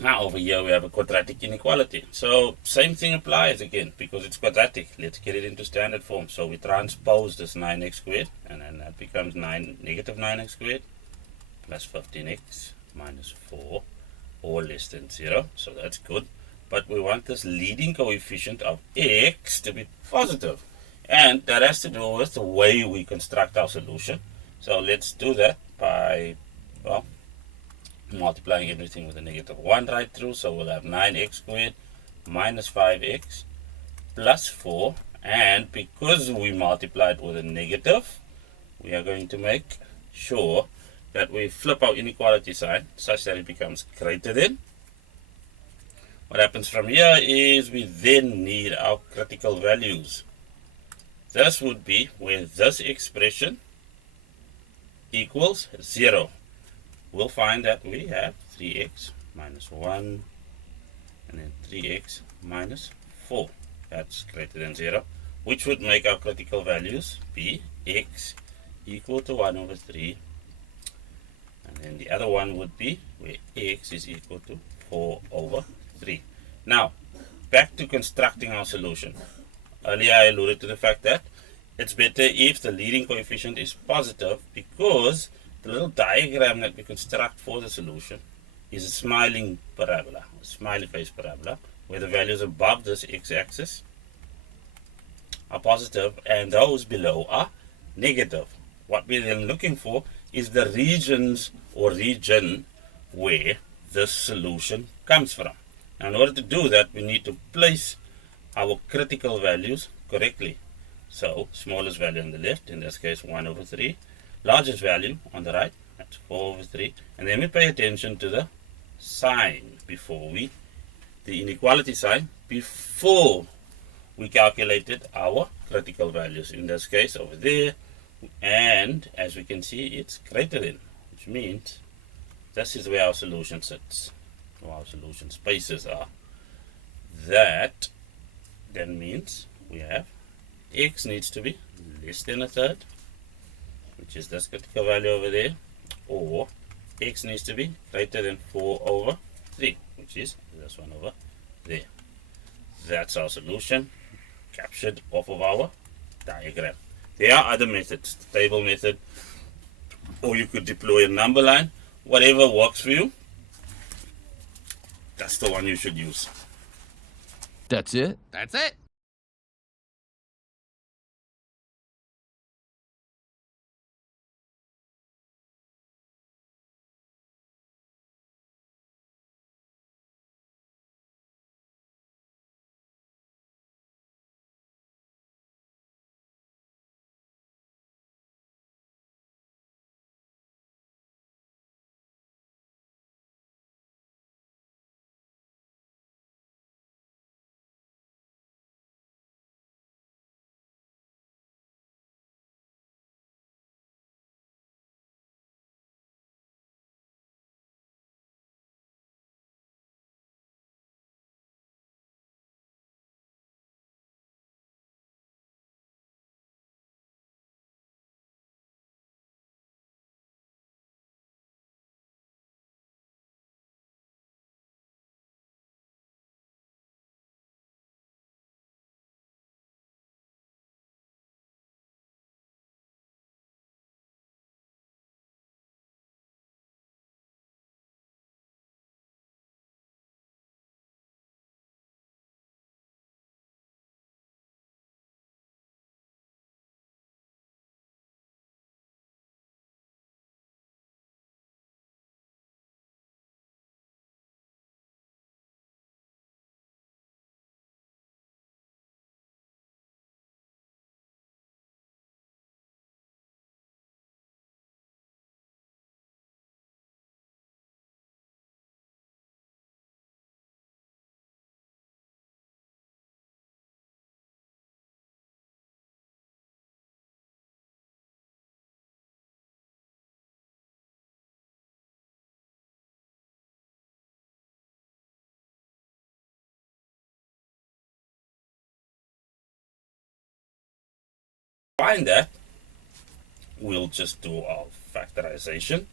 Now over here we have a quadratic inequality. So same thing applies again because it's quadratic. Let's get it into standard form. So we transpose this 9x squared, and then that becomes negative 9x squared plus 15x minus 4, or less than 0. So that's good. But we want this leading coefficient of x to be positive. And that has to do with the way we construct our solution. So let's do that by, well, multiplying everything with a negative 1 right through. So we'll have 9x squared minus 5x plus 4. And because we multiplied with a negative, we are going to make sure that we flip our inequality sign such that it becomes greater than. What happens from here is we then need our critical values. This would be where this expression equals 0. We'll find that we have 3x minus 1 and then 3x minus 4. That's greater than 0, which would make our critical values be x equal to 1 over 3. And then the other one would be where x is equal to 4 over 3. Now, back to constructing our solution. Earlier I alluded to the fact that it's better if the leading coefficient is positive, because the little diagram that we construct for the solution is a smiling parabola, a smiley face parabola, where the values above this x-axis are positive and those below are negative. What we're then looking for is the regions or region where this solution comes from. Now, in order to do that, we need to place our critical values correctly. So, smallest value on the left, in this case 1 over 3. Largest value on the right, that's 4 over 3. And then we pay attention to the sign the inequality sign, before we calculated our critical values. In this case, over there. And as we can see, it's greater than, which means this is where our solution sits, or our solution spaces are. That then means we have x needs to be less than a third, which is this critical value over there, or x needs to be greater than 4 over 3, which is this one over there. That's our solution captured off of our diagram. There are other methods, the table method, or you could deploy a number line. Whatever works for you, that's the one you should use. That's it? That's it. Find that, we'll just do our factorization.